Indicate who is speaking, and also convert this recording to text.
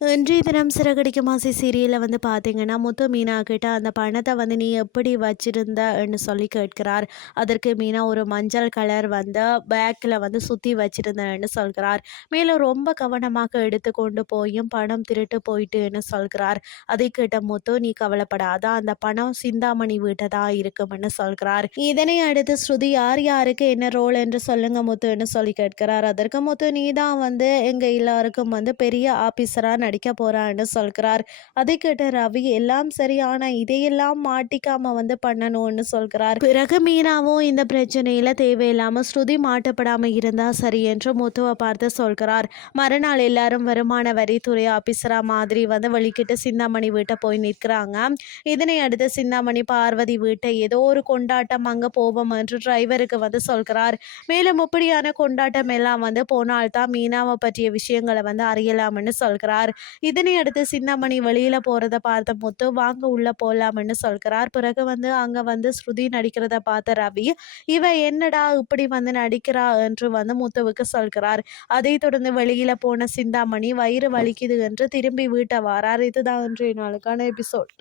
Speaker 1: இன்றைய தினம் சிறகடிக்க மாசி சீரியலில் வந்து பார்த்தீங்கன்னா முத்து மீனா கிட்ட அந்த பணத்தை வந்து நீ எப்படி வச்சிருந்தன்னு சொல்லி கேட்கிறார். அதற்கு மீனா ஒரு மஞ்சள் கலர் வந்து பேக்கில் வந்து சுற்றி வச்சிருந்தேன்னு சொல்கிறார். மேலும் ரொம்ப கவனமாக எடுத்து கொண்டு போயும் பணம் திருட்டு போயிட்டுன்னு சொல்கிறார். அதை கேட்ட முத்து நீ கவலைப்படாத அந்த பணம் சிந்தாமணி வீட்டை தான் இருக்கும்னு சொல்கிறார். இதனை அடுத்து ஸ்ருதி யார் யாருக்கு என்ன ரோல் என்று சொல்லுங்க முத்துன்னு சொல்லி கேட்கிறார். அதற்கு முத்து நீ தான் வந்து எங்கள் எல்லாருக்கும் வந்து பெரிய ஆபீசராக நடிக்க போறான்னு சொல்கிறார். அதை கேட்ட ரவி எல்லாம் சரியான இதையெல்லாம் மாட்டிக்காம வந்து பண்ணணும்னு சொல்கிறார். பிறகு மீனாவும் இந்த பிரச்சனையில தேவையில்லாம ஸ்ருதி மாட்டப்படாம இருந்தா சரி என்று முத்துவை பார்த்து சொல்கிறார். மறுநாள் எல்லாரும் வருமான வரித்துறை ஆபீசரா மாதிரி வந்து வலிக்கிட்டு சிந்தாமணி வீட்டை போய் நிற்கிறாங்க. இதனை அடுத்து சிந்தாமணி பார்வதி வீட்டை ஏதோ ஒரு கொண்டாட்டம் அங்க போவோம் என்று டிரைவருக்கு வந்து சொல்கிறார். மேலும் இப்படியான கொண்டாட்டம் எல்லாம் வந்து போனால்தான் மீனாவை பற்றிய விஷயங்களை வந்து அறியலாம்னு சொல்கிறார். இதனை அடுத்து சின்னமணி வெளியில போறத பார்த்த முத்து வாங்க உள்ள போலாம்னு சொல்கிறார். பிறகு வந்து அங்க வந்து ஸ்ருதி நடிக்கிறத பார்த்த ரவி இவ என்னடா இப்படி வந்து நடிக்கிறா? என்று வந்து முத்துவுக்கு சொல்கிறார். அதை தொடர்ந்து வெளியில போன சிந்தாமணி வயிறு வலிக்குது என்று திரும்பி வீட்டை வாரார். இதுதான் இன்றைய நாளுக்கான எபிசோட்.